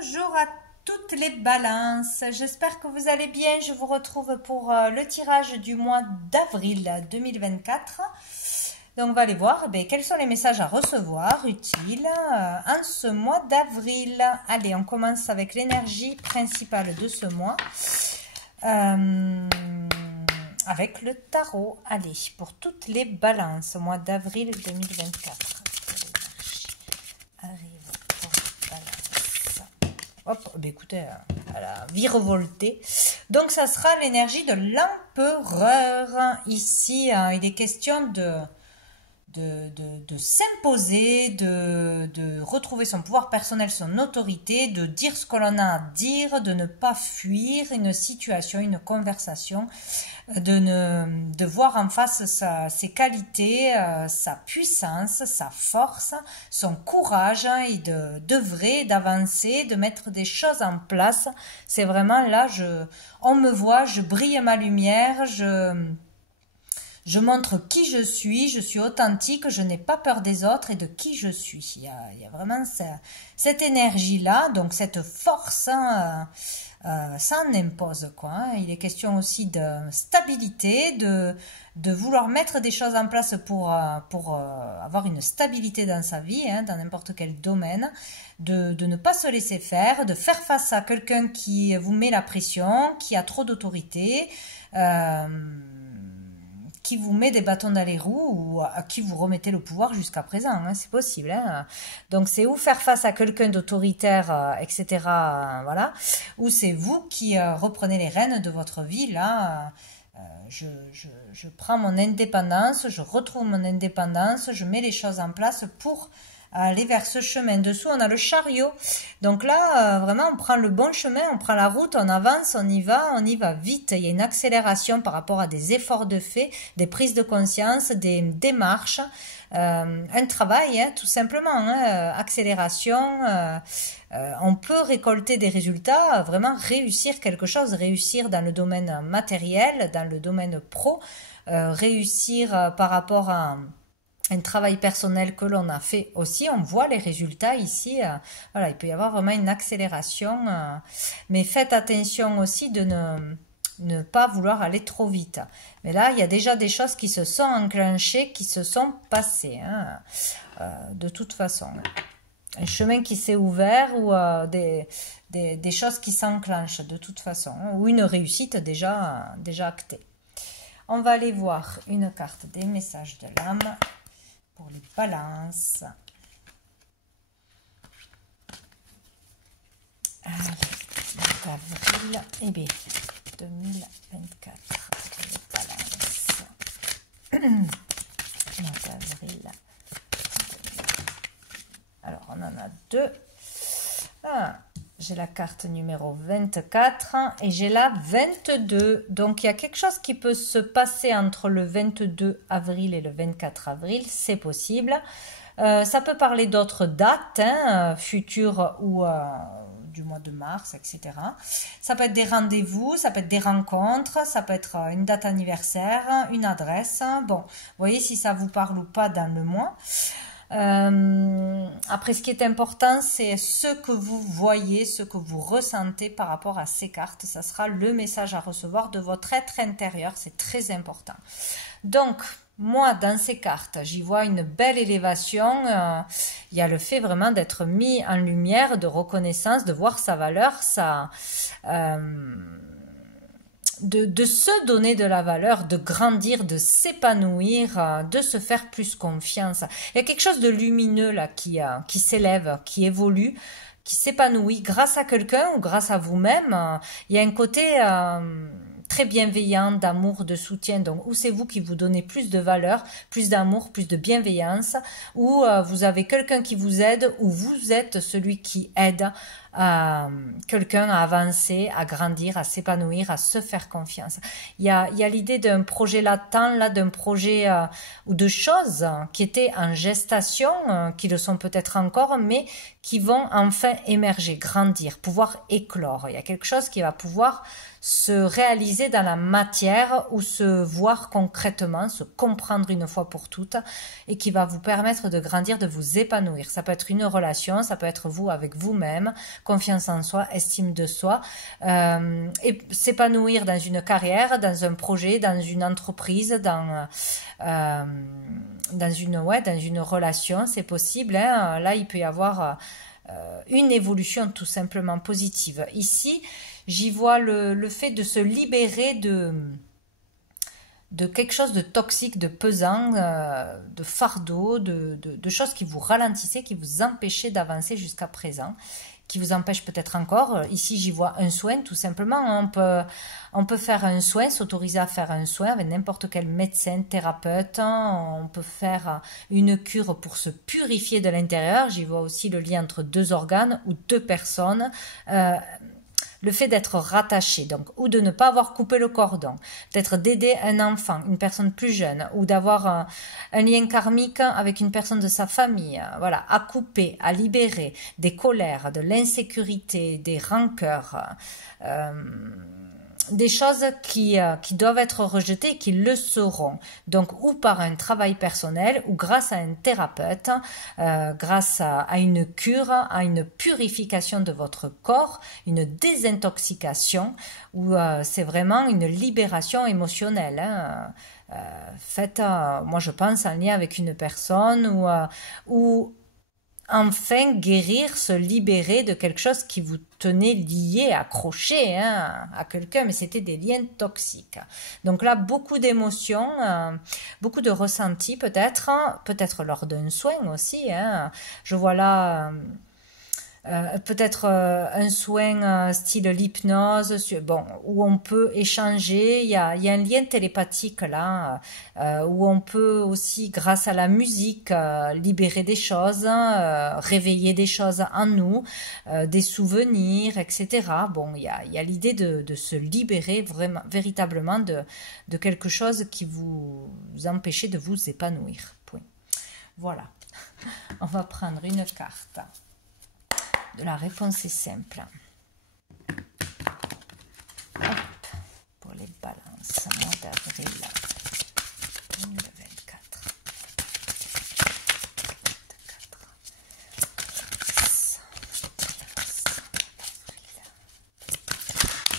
Bonjour à toutes les balances, j'espère que vous allez bien. Je vous retrouve pour le tirage du mois d'avril 2024. Donc on va aller voir quels sont les messages à recevoir utiles en ce mois d'avril. Allez, on commence avec l'énergie principale de ce mois. Avec le tarot. Allez, pour toutes les balances, mois d'avril 2024. Arrive pour balance. Hop, écoutez, elle a virevolté. Donc, ça sera l'énergie de l'empereur. Ici, il est question de s'imposer, de retrouver son pouvoir personnel, son autorité, de dire ce que l'on a à dire, de ne pas fuir une situation, une conversation, de voir en face ses qualités, sa puissance, sa force, son courage et d'œuvrer, d'avancer, de mettre des choses en place. C'est vraiment là, on me voit, je brille ma lumière, je montre qui je suis authentique, je n'ai pas peur des autres et de qui je suis. Il y a vraiment cette énergie-là, donc cette force, ça en impose, quoi. Il est question aussi de stabilité, de vouloir mettre des choses en place pour avoir une stabilité dans sa vie, dans n'importe quel domaine, de ne pas se laisser faire, de faire face à quelqu'un qui vous met la pression, qui a trop d'autorité, qui vous met des bâtons dans les roues ou à qui vous remettez le pouvoir jusqu'à présent, c'est possible. Donc c'est ou faire face à quelqu'un d'autoritaire, etc. Voilà, ou c'est vous qui reprenez les rênes de votre vie. Là, je prends mon indépendance, je retrouve mon indépendance, je mets les choses en place pour aller vers ce chemin. Dessous, on a le chariot. Donc là, vraiment, on prend le bon chemin, on prend la route, on avance, on y va vite. Il y a une accélération par rapport à des efforts de fait, des prises de conscience, des démarches, un travail, tout simplement. Accélération, on peut récolter des résultats, vraiment réussir quelque chose, réussir dans le domaine matériel, dans le domaine pro, réussir par rapport à un travail personnel que l'on a fait aussi, on voit les résultats ici, voilà, il peut y avoir vraiment une accélération, mais faites attention aussi de ne pas vouloir aller trop vite. Mais là, il y a déjà des choses qui se sont enclenchées, qui se sont passées, de toute façon. Un chemin qui s'est ouvert ou des choses qui s'enclenchent de toute façon, ou une réussite déjà actée. On va aller voir une carte des messages de l'âme pour les balances. Allez, d'avril, 2024, les balances. D'avril. Alors, on en a deux. J'ai la carte numéro 24 et j'ai la 22. Donc, il y a quelque chose qui peut se passer entre le 22 avril et le 24 avril. C'est possible. Ça peut parler d'autres dates, futures ou du mois de mars, etc. Ça peut être des rendez-vous, ça peut être des rencontres, ça peut être une date anniversaire, une adresse. Bon, vous voyez si ça vous parle ou pas dans le mois. Après, ce qui est important, c'est ce que vous voyez, ce que vous ressentez par rapport à ces cartes. Ça sera le message à recevoir de votre être intérieur. C'est très important. Donc, moi, dans ces cartes, j'y vois une belle élévation. Il y a le fait vraiment d'être mis en lumière, de reconnaissance, de voir sa valeur, de se donner de la valeur, de grandir, de s'épanouir, de se faire plus confiance. Il y a quelque chose de lumineux là qui s'élève, qui évolue, qui s'épanouit grâce à quelqu'un ou grâce à vous-même. Il y a un côté très bienveillant, d'amour, de soutien. Donc, ou c'est vous qui vous donnez plus de valeur, plus d'amour, plus de bienveillance, ou vous avez quelqu'un qui vous aide, ou vous êtes celui qui aide quelqu'un à avancer, à grandir, à s'épanouir, à se faire confiance. Il y a l'idée d'un projet latent, là, d'un projet ou de choses qui étaient en gestation, qui le sont peut-être encore, mais qui vont enfin émerger, grandir, pouvoir éclore. Il y a quelque chose qui va pouvoir se réaliser dans la matière ou se voir concrètement, se comprendre une fois pour toutes et qui va vous permettre de grandir, de vous épanouir. Ça peut être une relation, ça peut être vous avec vous-même, confiance en soi, estime de soi, et s'épanouir dans une carrière, dans un projet, dans une entreprise, dans une relation, c'est possible. Hein. Là, il peut y avoir une évolution tout simplement positive. Ici, j'y vois le fait de se libérer de quelque chose de toxique, de pesant, de fardeau, de choses qui vous ralentissaient, qui vous empêchaient d'avancer jusqu'à présent, qui vous empêchent peut-être encore. Ici, j'y vois un soin, tout simplement. On peut faire un soin, s'autoriser à faire un soin avec n'importe quel médecin, thérapeute. On peut faire une cure pour se purifier de l'intérieur. J'y vois aussi le lien entre deux organes ou deux personnes. Le fait d'être rattaché, donc, ou de ne pas avoir coupé le cordon, d'être d'aider un enfant, une personne plus jeune, ou d'avoir un lien karmique avec une personne de sa famille, voilà, à couper, à libérer des colères, de l'insécurité, des rancœurs, des choses qui doivent être rejetées et qui le seront. Donc, ou par un travail personnel, ou grâce à un thérapeute, grâce à une cure, à une purification de votre corps, une désintoxication, ou c'est vraiment une libération émotionnelle. Hein. Faites, moi je pense, en lien avec une personne ou enfin guérir, se libérer de quelque chose qui vous tenait lié, accroché à quelqu'un, mais c'était des liens toxiques. Donc là, beaucoup d'émotions, beaucoup de ressentis peut-être lors d'un soin aussi. Je vois là... peut-être un soin style l'hypnose, bon, où on peut échanger, il y a un lien télépathique là, où on peut aussi, grâce à la musique, libérer des choses, réveiller des choses en nous, des souvenirs, etc. Bon, il y a l'idée de se libérer vraiment, véritablement de quelque chose qui vous empêchait de vous épanouir. Point. Voilà. On va prendre une carte. La réponse est simple. Hop, pour les balances, mois d'avril 2024.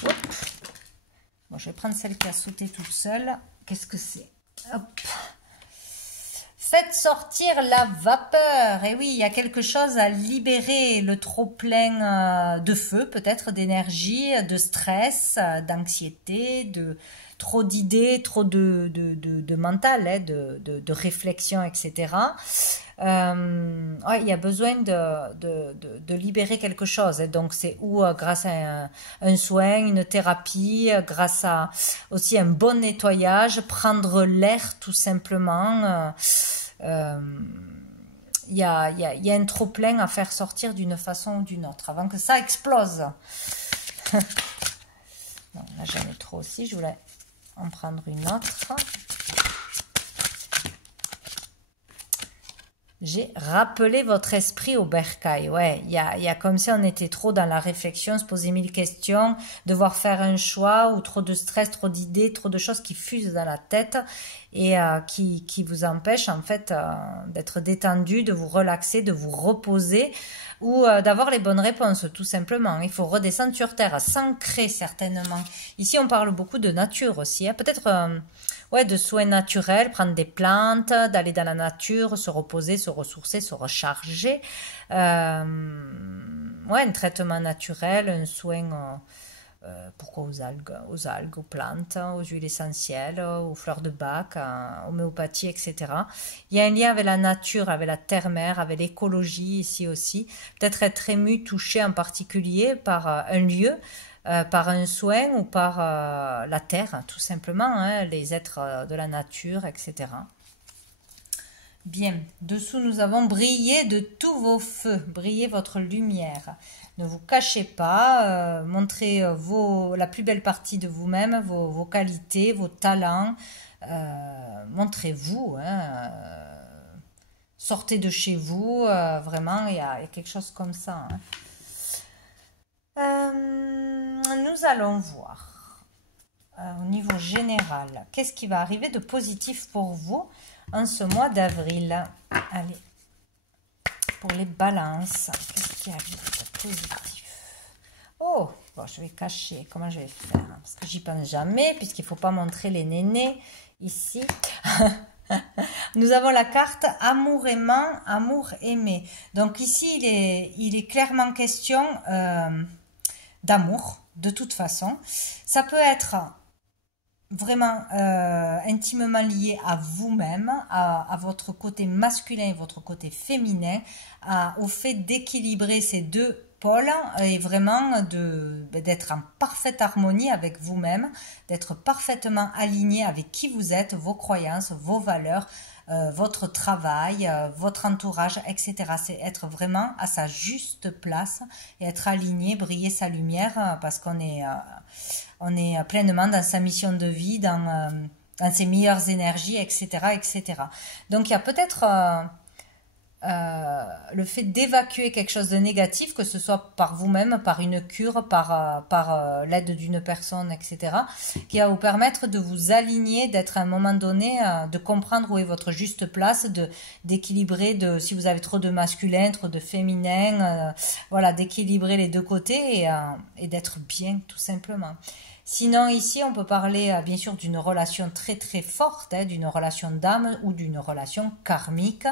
Hop. Bon, je vais prendre celle qui a sauté toute seule. Qu'est-ce que c'est? Hop. Faites sortir la vapeur. Et oui, il y a quelque chose à libérer, le trop-plein de feu, peut-être d'énergie, de stress, d'anxiété, de trop d'idées, trop de mental, de réflexion, etc. Ouais, il y a besoin de libérer quelque chose. Donc, c'est ou grâce à un soin, une thérapie, grâce à aussi un bon nettoyage, prendre l'air tout simplement. Il y a un trop-plein à faire sortir d'une façon ou d'une autre, avant que ça explose. Bon, là, j'en ai trop aussi, je voulais en prendre une autre. J'ai rappelé votre esprit au bercail. Ouais, il y a comme si on était trop dans la réflexion, se poser mille questions, devoir faire un choix, ou trop de stress, trop d'idées, trop de choses qui fusent dans la tête et qui vous empêchent en fait d'être détendu, de vous relaxer, de vous reposer ou d'avoir les bonnes réponses tout simplement. Il faut redescendre sur terre, s'ancrer certainement. Ici on parle beaucoup de nature aussi, hein. Peut-être ouais, de soins naturels, prendre des plantes, d'aller dans la nature, se reposer, se ressourcer, se recharger. Ouais, un traitement naturel, un soin pourquoi aux algues, aux plantes, aux huiles essentielles, aux fleurs de bac, homéopathie, etc. Il y a un lien avec la nature, avec la terre-mère, avec l'écologie ici aussi. Peut-être être ému, touché en particulier par un lieu, par un soin ou par la terre, tout simplement, hein, les êtres de la nature, etc. Bien, dessous nous avons brillé de tous vos feux, brillez votre lumière. Ne vous cachez pas, montrez la plus belle partie de vous-même, vos qualités, vos talents. Montrez-vous, hein, sortez de chez vous, vraiment, il y a quelque chose comme ça. Hein. Nous allons voir au niveau général, qu'est-ce qui va arriver de positif pour vous en ce mois d'avril. Allez, pour les balances, qu'est-ce qui arrive de positif? Oh, bon, je vais cacher, comment je vais faire? Parce que j'y pense jamais, puisqu'il ne faut pas montrer les nénés ici. Nous avons la carte amour aimant, amour aimé. Donc ici, il est clairement question d'amour, de toute façon. Ça peut être vraiment intimement lié à vous-même, à votre côté masculin et votre côté féminin, au fait d'équilibrer ces deux pôles et vraiment d'être en parfaite harmonie avec vous-même, d'être parfaitement aligné avec qui vous êtes, vos croyances, vos valeurs, votre travail, votre entourage, etc. C'est être vraiment à sa juste place et être aligné, briller sa lumière parce qu'on est pleinement dans sa mission de vie, dans ses meilleures énergies, etc., etc. Donc il y a peut-être le fait d'évacuer quelque chose de négatif, que ce soit par vous-même, par une cure, par l'aide d'une personne, etc., qui va vous permettre de vous aligner, d'être à un moment donné, de comprendre où est votre juste place, d'équilibrer, si vous avez trop de masculin, trop de féminin, voilà, d'équilibrer les deux côtés et d'être bien, tout simplement. Sinon, ici, on peut parler bien sûr d'une relation très très forte, hein, d'une relation d'âme ou d'une relation karmique.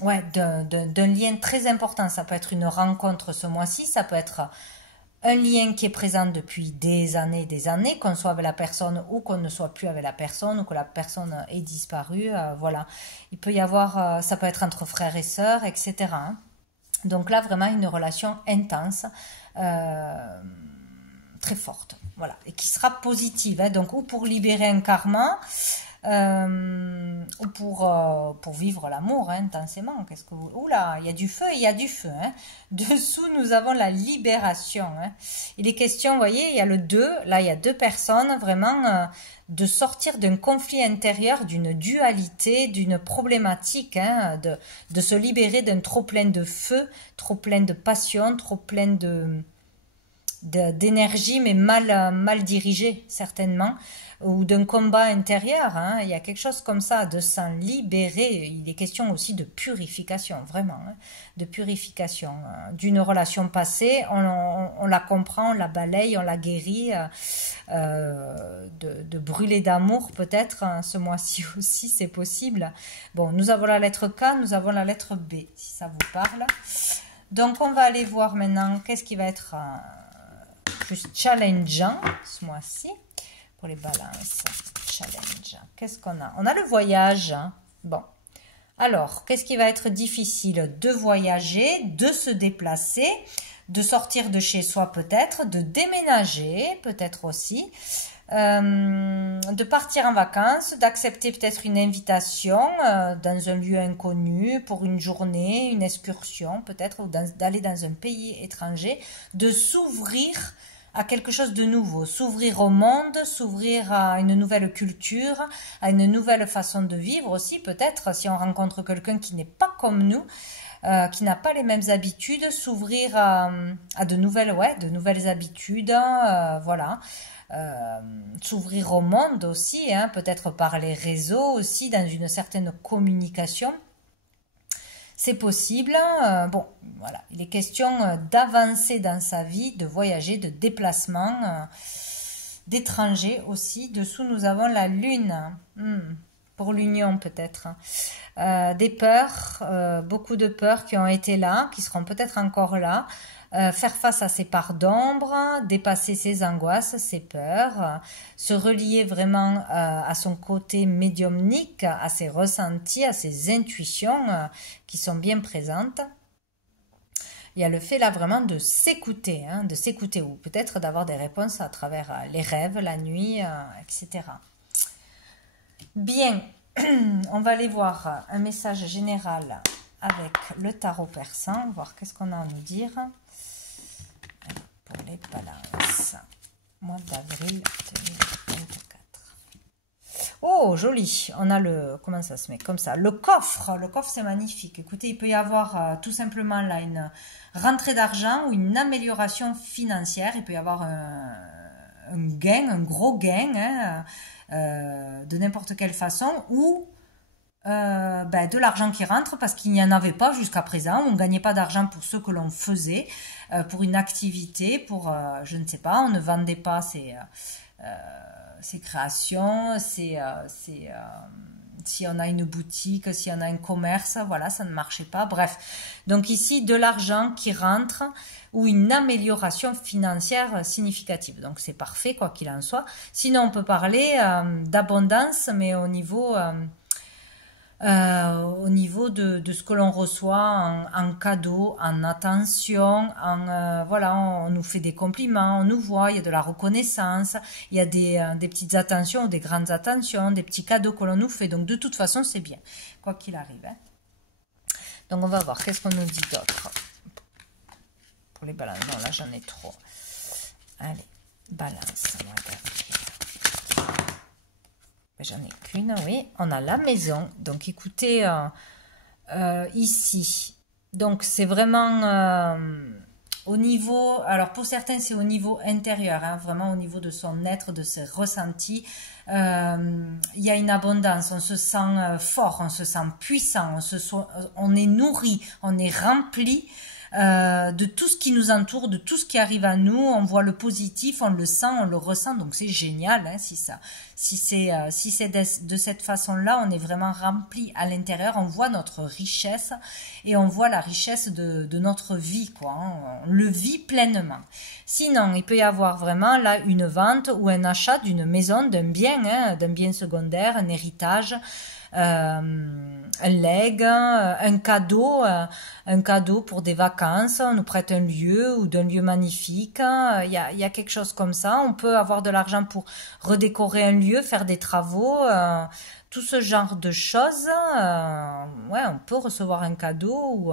Ouais, d'un lien très important. Ça peut être une rencontre ce mois-ci, ça peut être un lien qui est présent depuis des années, qu'on soit avec la personne ou qu'on ne soit plus avec la personne ou que la personne ait disparu. Voilà, il peut y avoir, ça peut être entre frères et sœurs, etc. Hein. Donc là, vraiment une relation intense. Très forte, voilà, et qui sera positive, hein, donc ou pour libérer un karma, ou pour vivre l'amour hein, intensément. Qu'est-ce que vous... Oula, il y a du feu, il y a du feu. Hein. Dessous, nous avons la libération. Hein. Il est question, vous voyez, il y a le 2, là il y a deux personnes, vraiment de sortir d'un conflit intérieur, d'une dualité, d'une problématique, hein, de se libérer d'un trop plein de feu, trop plein de passion, trop plein d'énergie mais mal dirigée certainement, ou d'un combat intérieur, hein. Il y a quelque chose comme ça, de s'en libérer. Il est question aussi de purification, vraiment, hein, de purification d'une relation passée. On la comprend, on la balaye, on la guérit, de brûler d'amour peut-être, hein, ce mois-ci aussi, c'est possible. Bon, nous avons la lettre K, nous avons la lettre B, si ça vous parle. Donc on va aller voir maintenant qu'est-ce qui va être... plus challengeant ce mois-ci pour les balances. Challenge. Qu'est-ce qu'on a? On a le voyage. Hein. Bon. Alors, qu'est-ce qui va être difficile? De voyager, de se déplacer, de sortir de chez soi peut-être, de déménager peut-être aussi, de partir en vacances, d'accepter peut-être une invitation dans un lieu inconnu pour une journée, une excursion peut-être, ou d'aller dans un pays étranger, de s'ouvrir à quelque chose de nouveau, s'ouvrir au monde, s'ouvrir à une nouvelle culture, à une nouvelle façon de vivre aussi peut-être, si on rencontre quelqu'un qui n'est pas comme nous, qui n'a pas les mêmes habitudes, s'ouvrir à de nouvelles habitudes, voilà. S'ouvrir au monde aussi, hein, peut-être par les réseaux aussi, dans une certaine communication. C'est possible. Bon, voilà, il est question d'avancer dans sa vie, de voyager, de déplacement, d'étrangers aussi. Dessous, nous avons la lune. Pour l'union peut-être. Des peurs, beaucoup de peurs qui ont été là, qui seront peut-être encore là. Faire face à ses parts d'ombre, dépasser ses angoisses, ses peurs, se relier vraiment à son côté médiumnique, à ses ressentis, à ses intuitions qui sont bien présentes. Il y a le fait là vraiment de s'écouter, hein, ou peut-être d'avoir des réponses à travers les rêves, la nuit, etc. Bien, on va aller voir un message général avec le tarot persan, voir qu'est-ce qu'on a à nous dire. Pour les balances, mois d'avril 2024. Oh, joli. On a le... Comment ça se met? Comme ça. Le coffre. Le coffre, c'est magnifique. Écoutez, il peut y avoir tout simplement là une rentrée d'argent ou une amélioration financière. Il peut y avoir un gain, un gros gain, hein, de n'importe quelle façon, ou ben, de l'argent qui rentre parce qu'il n'y en avait pas jusqu'à présent. On ne gagnait pas d'argent pour ce que l'on faisait, pour une activité, pour, je ne sais pas, on ne vendait pas ses créations, si on a une boutique, si on a un commerce, voilà, ça ne marchait pas. Bref, donc ici, de l'argent qui rentre ou une amélioration financière significative. Donc c'est parfait, quoi qu'il en soit. Sinon, on peut parler d'abondance, mais au niveau de ce que l'on reçoit en cadeau, en attention, voilà, on nous fait des compliments, on nous voit, il y a de la reconnaissance, il y a des petites attentions, des grandes attentions, des petits cadeaux que l'on nous fait. Donc de toute façon, c'est bien, quoi qu'il arrive. Hein. Donc on va voir, qu'est-ce qu'on nous dit d'autre pour les balances. Non, là j'en ai trop. Allez, balance, on va regarder. J'en ai qu'une, oui. On a la maison. Donc, écoutez, ici. Donc, c'est vraiment au niveau... Alors, pour certains, c'est au niveau intérieur, hein, vraiment au niveau de son être, de ses ressentis. Il y a une abondance. On se sent fort, on se sent puissant, on est nourri, on est rempli. De tout ce qui nous entoure, de tout ce qui arrive à nous, on voit le positif, on le sent, on le ressent, donc c'est génial, hein, si c'est de cette façon-là, on est vraiment rempli à l'intérieur, on voit notre richesse et on voit la richesse de notre vie, quoi, hein, on le vit pleinement. Sinon, il peut y avoir vraiment là une vente ou un achat d'une maison, d'un bien secondaire, un héritage, un leg, un cadeau pour des vacances, on nous prête un lieu ou d'un lieu magnifique, il y a quelque chose comme ça, on peut avoir de l'argent pour redécorer un lieu, faire des travaux, tout ce genre de choses, ouais, on peut recevoir un cadeau ou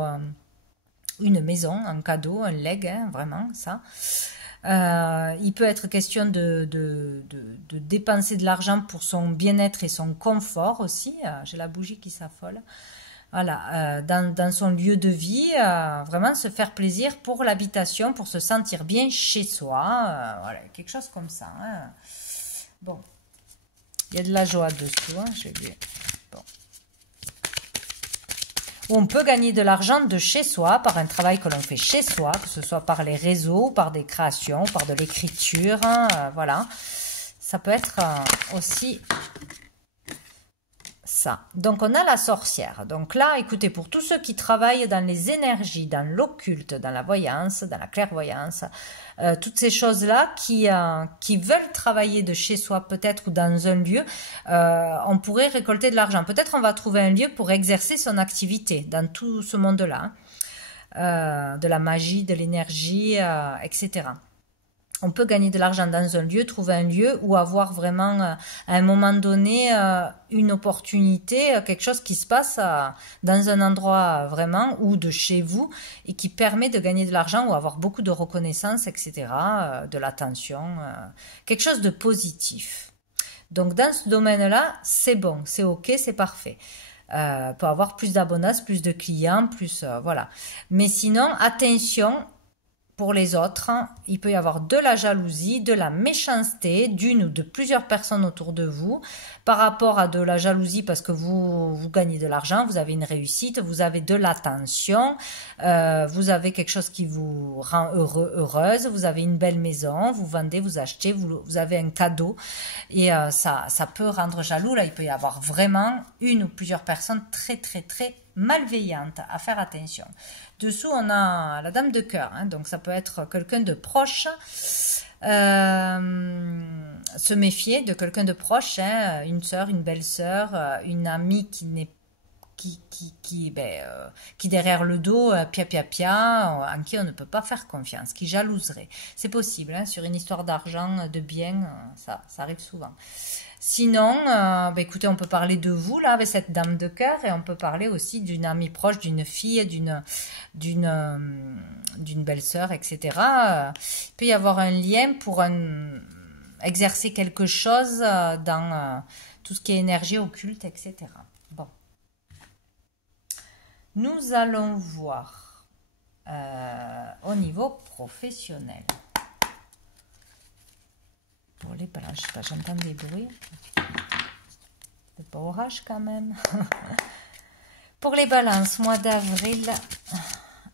une maison, un cadeau, un leg, hein, vraiment, ça. Il peut être question de dépenser de l'argent pour son bien-être et son confort aussi. J'ai la bougie qui s'affole. Voilà, dans son lieu de vie, vraiment se faire plaisir pour l'habitation, pour se sentir bien chez soi. Voilà, quelque chose comme ça. Hein. Bon, il y a de la joie dessous. Hein, j'ai vu. Bon. On peut gagner de l'argent de chez soi, par un travail que l'on fait chez soi, que ce soit par les réseaux, par des créations, par de l'écriture, voilà. Ça peut être aussi ça. Donc on a la sorcière. Donc là, écoutez, pour tous ceux qui travaillent dans les énergies, dans l'occulte, dans la voyance, dans la clairvoyance, toutes ces choses-là qui veulent travailler de chez soi peut-être ou dans un lieu, on pourrait récolter de l'argent. Peut-être on va trouver un lieu pour exercer son activité dans tout ce monde-là, de la magie, de l'énergie, etc. On peut gagner de l'argent dans un lieu, trouver un lieu ou avoir vraiment à un moment donné une opportunité, quelque chose qui se passe dans un endroit vraiment ou de chez vous et qui permet de gagner de l'argent ou avoir beaucoup de reconnaissance, etc., de l'attention, quelque chose de positif. Donc dans ce domaine-là, c'est bon, c'est ok, c'est parfait. Peut avoir plus d'abonnés, plus de clients, plus voilà. Mais sinon, attention. Pour les autres, il peut y avoir de la jalousie, de la méchanceté d'une ou de plusieurs personnes autour de vous par rapport à de la jalousie parce que vous gagnez de l'argent, vous avez une réussite, vous avez de l'attention, vous avez quelque chose qui vous rend heureuse, vous avez une belle maison, vous vendez, vous achetez, vous avez un cadeau et ça peut rendre jaloux. Là, il peut y avoir vraiment une ou plusieurs personnes très très très malveillantes, à faire attention. Dessous, on a la dame de cœur, hein, donc ça peut être quelqu'un de proche. Se méfier de quelqu'un de proche, hein, une sœur, une belle-sœur, une amie qui derrière le dos, en qui on ne peut pas faire confiance, qui jalouserait. C'est possible, hein, sur une histoire d'argent, de biens, ça arrive souvent. Sinon, écoutez, on peut parler de vous là avec cette dame de cœur et on peut parler aussi d'une amie proche, d'une fille, d'une belle-sœur, etc. Il peut y avoir un lien pour exercer quelque chose tout ce qui est énergie occulte, etc. Bon. Nous allons voir au niveau professionnel. Pour les balances, je sais pas, j'entends des bruits. C'est pas orage quand même. Pour les balances, mois d'avril.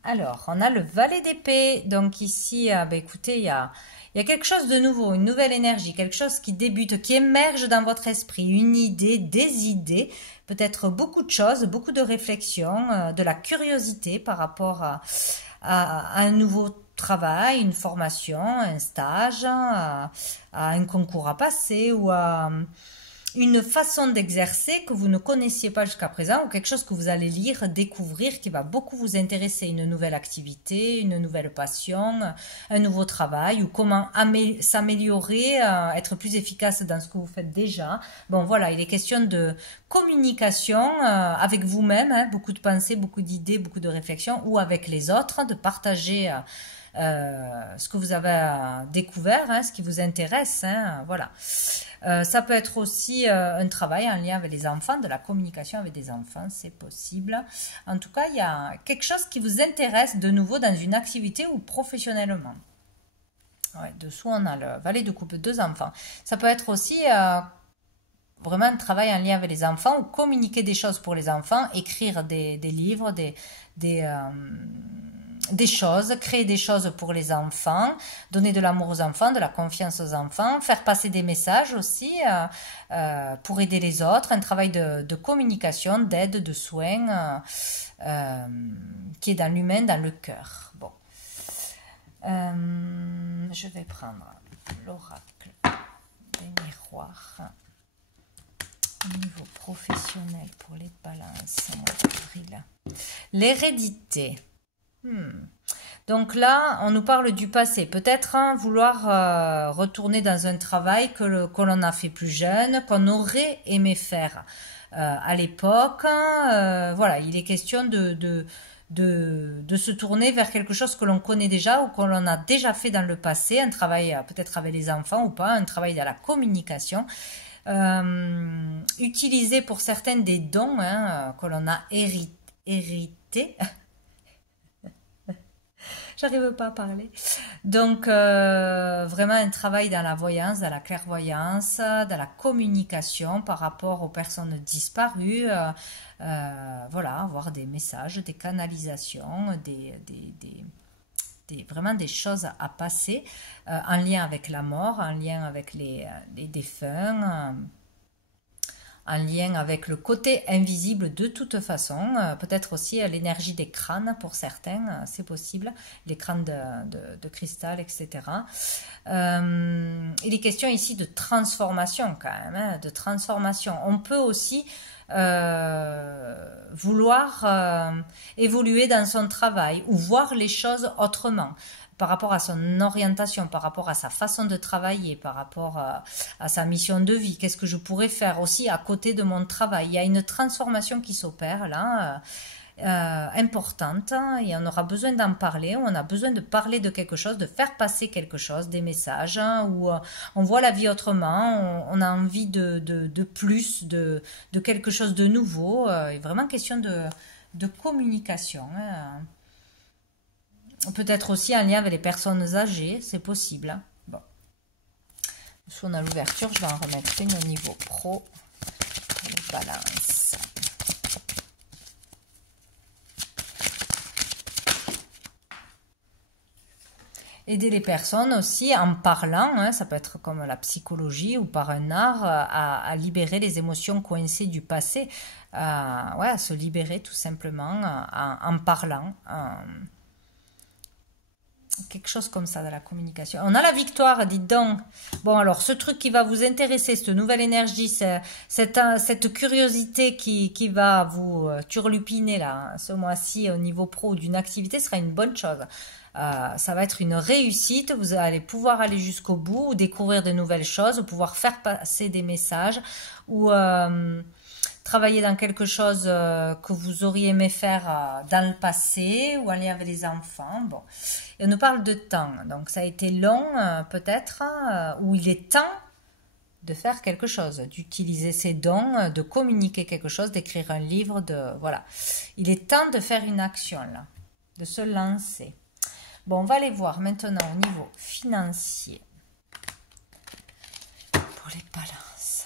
Alors, on a le valet d'épée. Donc ici, écoutez, il y a quelque chose de nouveau, une nouvelle énergie, quelque chose qui débute, qui émerge dans votre esprit, une idée, des idées, peut-être beaucoup de choses, beaucoup de réflexions, de la curiosité par rapport à un nouveau travail, une formation, un stage, à un concours à passer ou à une façon d'exercer que vous ne connaissiez pas jusqu'à présent ou quelque chose que vous allez lire, découvrir, qui va beaucoup vous intéresser, une nouvelle activité, une nouvelle passion, un nouveau travail ou comment s'améliorer, être plus efficace dans ce que vous faites déjà. Bon voilà, il est question de communication avec vous-même, hein, beaucoup de pensées, beaucoup d'idées, beaucoup de réflexions ou avec les autres, de partager ce que vous avez découvert, hein, ce qui vous intéresse, hein, voilà. Ça peut être aussi un travail en lien avec les enfants, de la communication avec des enfants, c'est possible. En tout cas, il y a quelque chose qui vous intéresse de nouveau dans une activité ou professionnellement. Ouais, dessous, on a le valet de coupe, 2 enfants. Ça peut être aussi vraiment un travail en lien avec les enfants ou communiquer des choses pour les enfants, écrire des livres, des choses, créer des choses pour les enfants, donner de l'amour aux enfants, de la confiance aux enfants, faire passer des messages aussi pour aider les autres, un travail de communication, d'aide, de soins qui est dans l'humain, dans le cœur. Bon. Je vais prendre l'oracle des miroirs au niveau professionnel pour les balances en mois d'avril. L'hérédité. Donc là, on nous parle du passé. Peut-être vouloir retourner dans un travail que l'on a fait plus jeune, qu'on aurait aimé faire à l'époque. Voilà, il est question de se tourner vers quelque chose que l'on connaît déjà ou que l'on a déjà fait dans le passé, un travail peut-être avec les enfants ou pas, un travail dans la communication. Utiliser pour certains des dons que l'on a hérités. J'arrive pas à parler. Donc, vraiment un travail dans la voyance, dans la clairvoyance, dans la communication par rapport aux personnes disparues. Voilà, avoir des messages, des canalisations, vraiment des choses à passer en lien avec la mort, en lien avec les défunts. En lien avec le côté invisible de toute façon, peut-être aussi l'énergie des crânes pour certains, c'est possible, les crânes de cristal, etc. Il est question ici de transformation quand même, hein, de transformation. On peut aussi vouloir évoluer dans son travail ou voir les choses autrement par rapport à son orientation, par rapport à sa façon de travailler, par rapport à sa mission de vie. Qu'est-ce que je pourrais faire aussi à côté de mon travail? Il y a une transformation qui s'opère là, importante, et on aura besoin d'en parler. On a besoin de parler de quelque chose, de faire passer quelque chose, des messages, où on voit la vie autrement, on a envie de plus, de quelque chose de nouveau. Vraiment question de communication. Peut-être aussi en lien avec les personnes âgées, c'est possible. Bon. Sous on a l'ouverture, je vais en remettre une au niveau pro. Les balances. Aider les personnes aussi en parlant, hein, ça peut être comme la psychologie ou par un art, à libérer les émotions coincées du passé. Ouais, à se libérer tout simplement en parlant. Quelque chose comme ça dans la communication. On a la victoire, dites donc. Bon, alors, ce truc qui va vous intéresser, cette nouvelle énergie, cette curiosité qui va vous turlupiner là, ce mois-ci au niveau pro d'une activité sera une bonne chose. Ça va être une réussite, vous allez pouvoir aller jusqu'au bout, ou découvrir de nouvelles choses, ou pouvoir faire passer des messages, ou travailler dans quelque chose que vous auriez aimé faire dans le passé, ou aller avec les enfants. Bon. Et on nous parle de temps, donc ça a été long peut-être, ou il est temps de faire quelque chose, d'utiliser ses dons, de communiquer quelque chose, d'écrire un livre, voilà. Il est temps de faire une action là, de se lancer. Bon, on va aller voir maintenant au niveau financier. Pour les balances.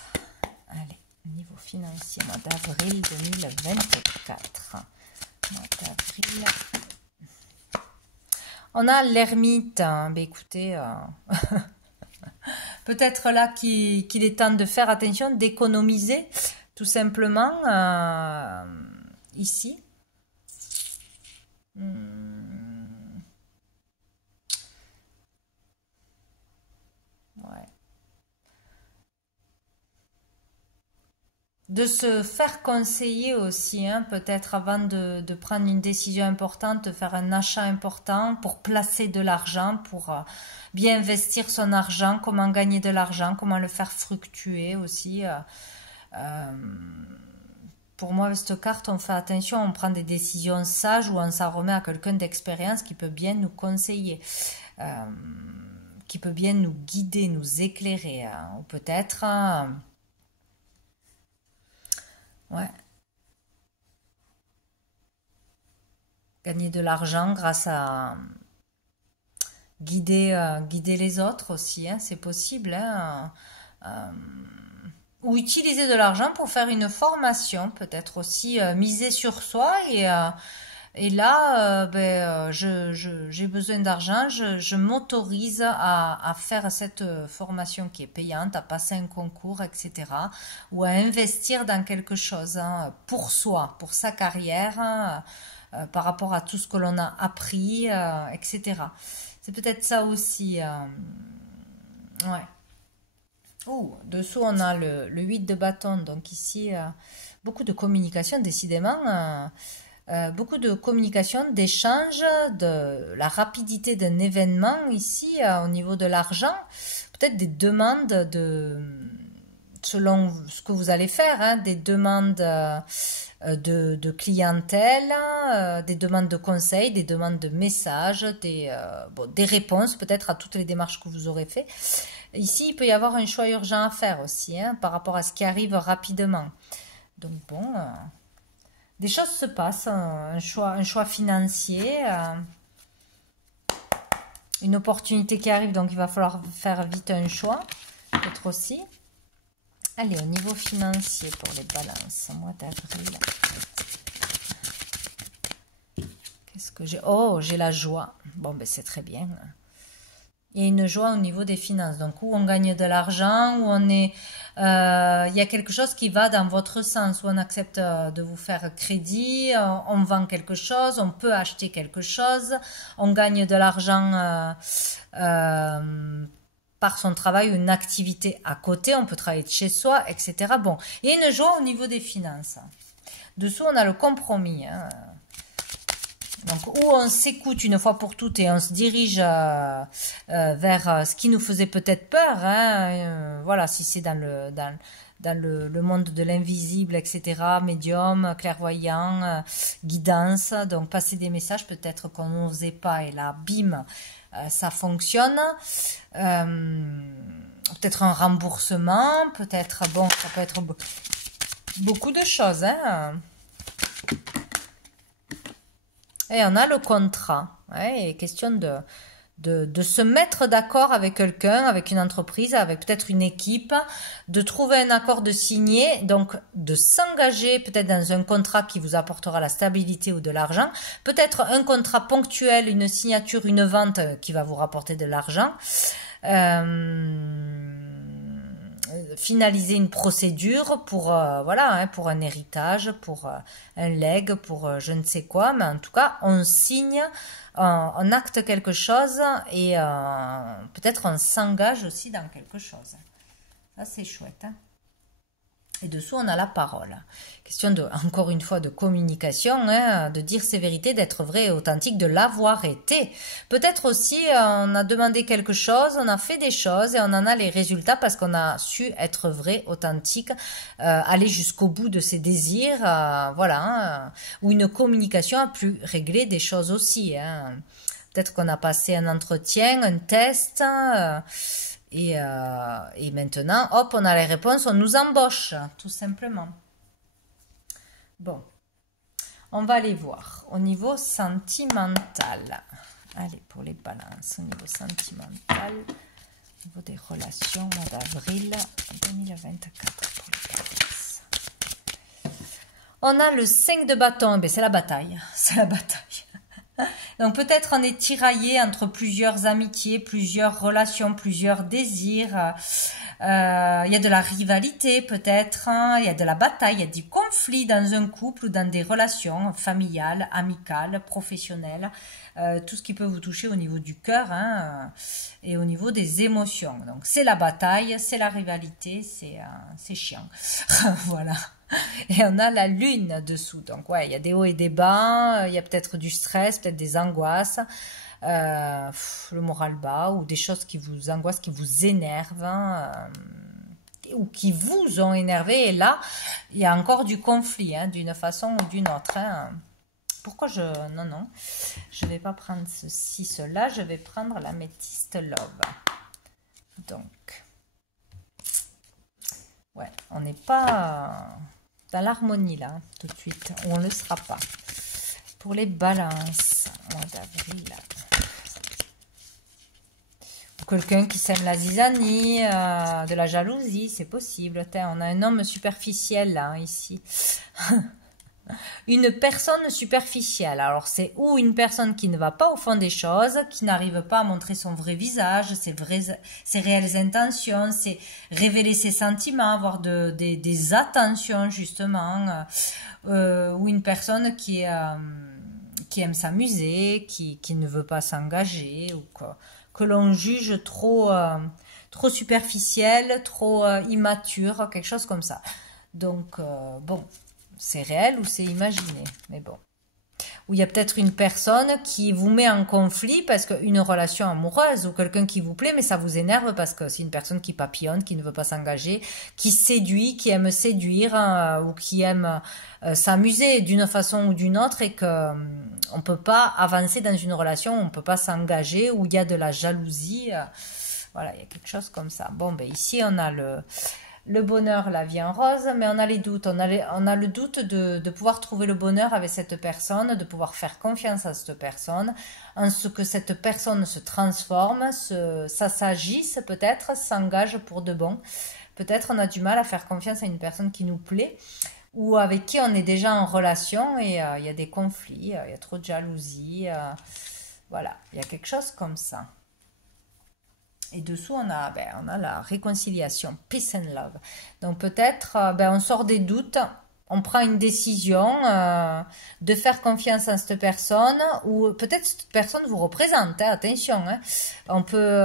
Allez, niveau financier, mois d'avril 2024. Mois d'avril. On a l'ermite. Hein. Ben, écoutez, peut-être là qu'il est temps de faire attention, d'économiser, tout simplement, ici. Ouais. De se faire conseiller aussi, hein, peut-être avant de prendre une décision importante, de faire un achat important pour placer de l'argent, pour bien investir son argent, comment gagner de l'argent, comment le faire fructuer aussi. Pour moi, avec cette carte, on fait attention, on prend des décisions sages ou on s'en remet à quelqu'un d'expérience qui peut bien nous conseiller, qui peut bien nous guider, nous éclairer, hein, ou peut-être... ouais. Gagner de l'argent grâce à guider les autres aussi, hein, c'est possible. Hein, ou utiliser de l'argent pour faire une formation, peut-être aussi miser sur soi et là, j'ai besoin d'argent, je m'autorise à faire cette formation qui est payante, à passer un concours, etc. Ou à investir dans quelque chose hein, pour soi, pour sa carrière, hein, par rapport à tout ce que l'on a appris, etc. C'est peut-être ça aussi. Ouais. Oh, dessous, on a le 8 de bâton. Donc ici, beaucoup de communication, décidément. Beaucoup de communication, d'échange, de la rapidité d'un événement ici au niveau de l'argent, peut-être des demandes selon ce que vous allez faire, hein, des demandes de clientèle, des demandes de conseils, des demandes de messages, des réponses peut-être à toutes les démarches que vous aurez fait. Ici, il peut y avoir un choix urgent à faire aussi, hein, par rapport à ce qui arrive rapidement. Donc bon... des choses se passent, un choix financier, une opportunité qui arrive, donc il va falloir faire vite un choix, peut-être aussi. Allez, au niveau financier pour les balances, mois d'avril. Qu'est-ce que j'ai? Oh, j'ai la joie. Bon, ben c'est très bien. Il y a une joie au niveau des finances. Donc, où on gagne de l'argent, où on est... il y a quelque chose qui va dans votre sens, où on accepte de vous faire crédit, on vend quelque chose, on peut acheter quelque chose, on gagne de l'argent par son travail ou une activité à côté, on peut travailler de chez soi, etc. Bon, il y a une joie au niveau des finances. Dessous, on a le compromis, hein. Donc, où on s'écoute une fois pour toutes et on se dirige vers ce qui nous faisait peut-être peur, hein, voilà, si c'est dans le monde de l'invisible, etc., médium, clairvoyant, guidance, donc passer des messages peut-être qu'on n'osait pas et là, bim, ça fonctionne. Peut-être un remboursement, peut-être, bon, ça peut être beaucoup de choses, hein. Et on a le contrat. Ouais, et question de se mettre d'accord avec quelqu'un, avec une entreprise, avec peut-être une équipe, de trouver un accord de signer, donc de s'engager peut-être dans un contrat qui vous apportera la stabilité ou de l'argent, peut-être un contrat ponctuel, une signature, une vente qui va vous rapporter de l'argent. Finaliser une procédure pour voilà, hein, pour un héritage, pour un legs, pour je ne sais quoi, mais en tout cas on signe, on acte quelque chose et peut-être on s'engage aussi dans quelque chose. Ça c'est chouette, hein. Et dessous, on a la parole. Question encore une fois, de communication, hein, de dire ses vérités, d'être vrai et authentique, de l'avoir été. Peut-être aussi, on a demandé quelque chose, on a fait des choses et on en a les résultats parce qu'on a su être vrai, authentique, aller jusqu'au bout de ses désirs, voilà. Hein, ou une communication a pu régler des choses aussi, hein. Peut-être qu'on a passé un entretien, un test, Et maintenant, hop, on a les réponses, on nous embauche, tout simplement. Bon, on va aller voir au niveau sentimental. Allez, pour les balances, au niveau sentimental, au niveau des relations, mois d'avril 2024 pour les balances. On a le 5 de bâton, ben c'est la bataille, c'est la bataille. Donc peut-être on est tiraillé entre plusieurs amitiés, plusieurs relations, plusieurs désirs. Il y a de la rivalité peut-être, hein, il y a de la bataille, il y a du conflit dans un couple ou dans des relations familiales, amicales, professionnelles. Tout ce qui peut vous toucher au niveau du cœur, hein, et au niveau des émotions. Donc c'est la bataille, c'est la rivalité, c'est chiant. Voilà. Et on a la lune dessous. Donc ouais, il y a des hauts et des bas, il y a peut-être du stress, peut-être des angoisses, le moral bas, ou des choses qui vous angoissent, qui vous énervent, hein, ou qui vous ont énervé. Et là, il y a encore du conflit, hein, d'une façon ou d'une autre, hein. Pourquoi je... Non, je ne vais pas prendre ceci, cela, je vais prendre l'améthyste love. Donc, ouais, on n'est pas dans l'harmonie là, tout de suite, ou on ne le sera pas. Pour les balances, mois d'avril, quelqu'un qui sème la zizanie, de la jalousie, c'est possible. On a un homme superficiel là, hein, ici. Une personne superficielle, alors c'est ou une personne qui ne va pas au fond des choses, qui n'arrive pas à montrer son vrai visage, ses réelles intentions, c'est révéler ses sentiments, avoir des attentions justement, ou une personne qui aime s'amuser, qui ne veut pas s'engager, ou que l'on juge trop superficiel, trop immature, quelque chose comme ça. Donc, bon... C'est réel ou c'est imaginé, mais bon. Ou il y a peut-être une personne qui vous met en conflit parce qu'une relation amoureuse ou quelqu'un qui vous plaît, mais ça vous énerve parce que c'est une personne qui papillonne, qui ne veut pas s'engager, qui séduit, qui aime séduire, ou qui aime s'amuser d'une façon ou d'une autre, et que on peut pas avancer dans une relation, on peut pas s'engager, où il y a de la jalousie. Voilà, il y a quelque chose comme ça. Bon, ben ici on a le bonheur, la vie en rose, mais on a les doutes. On a le doute de pouvoir trouver le bonheur avec cette personne, de pouvoir faire confiance à cette personne, en ce que cette personne se transforme, ça s'agisse peut-être, s'engage pour de bon. Peut-être on a du mal à faire confiance à une personne qui nous plaît, ou avec qui on est déjà en relation, et il y a des conflits, il y a trop de jalousie. Voilà, il y a quelque chose comme ça. Et dessous, on a la réconciliation, peace and love. Donc peut-être, on sort des doutes, on prend une décision de faire confiance à cette personne, ou peut-être cette personne vous représente, hein, attention. Hein. On peut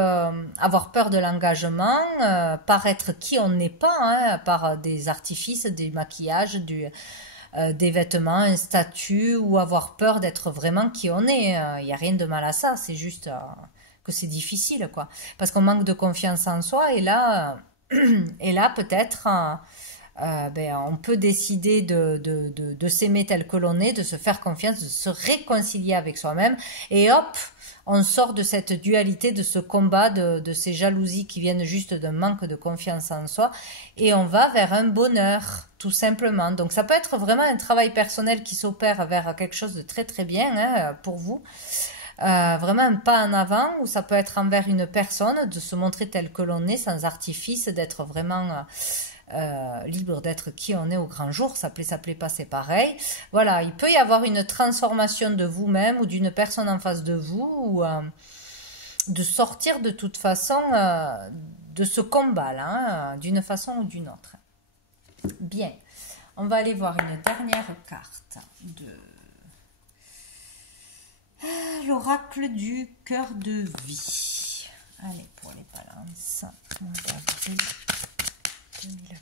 avoir peur de l'engagement, paraître qui on n'est pas, hein, par des artifices, du maquillage, des vêtements, un statut, ou avoir peur d'être vraiment qui on est. Il n'y a rien de mal à ça, c'est juste... que c'est difficile, quoi, parce qu'on manque de confiance en soi, et là peut-être on peut décider de s'aimer tel que l'on est, de se faire confiance, de se réconcilier avec soi-même, et hop, on sort de cette dualité, de ce combat, de ces jalousies qui viennent juste d'un manque de confiance en soi, et on va vers un bonheur, tout simplement. Donc ça peut être vraiment un travail personnel qui s'opère vers quelque chose de très très bien, hein, pour vous. Vraiment un pas en avant, ou ça peut être envers une personne, de se montrer tel que l'on est, sans artifice, d'être vraiment libre d'être qui on est au grand jour. Ça plaît pas, c'est pareil. Voilà, il peut y avoir une transformation de vous-même ou d'une personne en face de vous, ou de sortir de toute façon de ce combat-là, hein, d'une façon ou d'une autre. Bien, on va aller voir une dernière carte de... l'oracle du cœur de vie. Allez, pour les balances, mois d'avril 2024.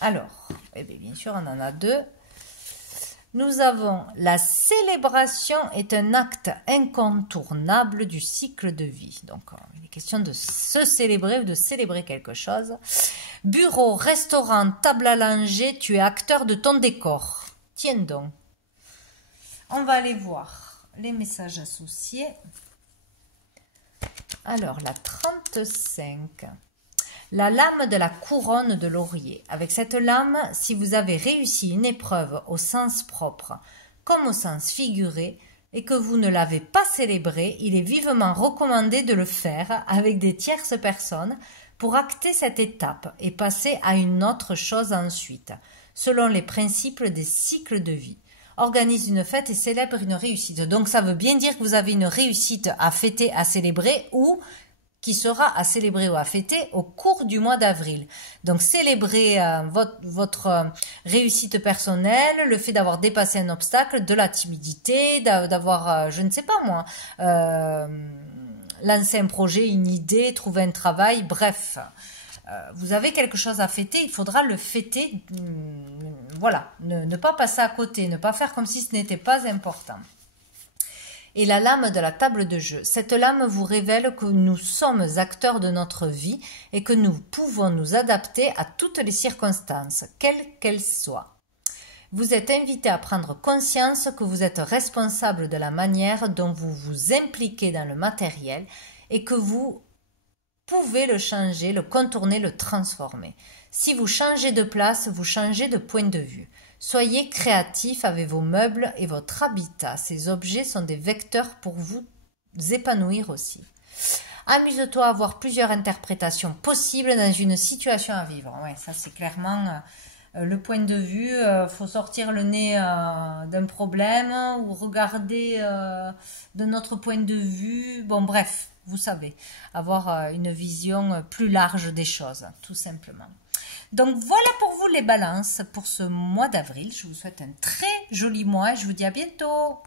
Alors, bien sûr, on en a deux. Nous avons la célébration est un acte incontournable du cycle de vie. Donc, il est question de se célébrer ou de célébrer quelque chose. Bureau, restaurant, table à langer, tu es acteur de ton décor. Tiens donc. On va aller voir les messages associés. Alors, la 35. La lame de la couronne de laurier. Avec cette lame, si vous avez réussi une épreuve au sens propre comme au sens figuré et que vous ne l'avez pas célébrée, il est vivement recommandé de le faire avec des tierces personnes pour acter cette étape et passer à une autre chose ensuite, selon les principes des cycles de vie. Organise une fête et célèbre une réussite. Donc ça veut bien dire que vous avez une réussite à fêter, à célébrer ou qui sera à célébrer ou à fêter au cours du mois d'avril. Donc célébrez votre réussite personnelle, le fait d'avoir dépassé un obstacle, de la timidité, d'avoir, je ne sais pas moi, lancer un projet, une idée, trouver un travail, bref. Vous avez quelque chose à fêter, il faudra le fêter, voilà, ne pas passer à côté, ne pas faire comme si ce n'était pas important. Et la lame de la table de jeu. Cette lame vous révèle que nous sommes acteurs de notre vie et que nous pouvons nous adapter à toutes les circonstances, quelles qu'elles soient. Vous êtes invité à prendre conscience que vous êtes responsable de la manière dont vous vous impliquez dans le matériel et que vous pouvez le changer, le contourner, le transformer. Si vous changez de place, vous changez de point de vue. Soyez créatif avec vos meubles et votre habitat. Ces objets sont des vecteurs pour vous épanouir aussi. Amuse-toi à avoir plusieurs interprétations possibles dans une situation à vivre. Ouais, ça c'est clairement le point de vue. Faut sortir le nez d'un problème ou regarder de notre point de vue. Bon, bref, vous savez, avoir une vision plus large des choses, tout simplement. Donc voilà pour vous les balances pour ce mois d'avril. Je vous souhaite un très joli mois et je vous dis à bientôt.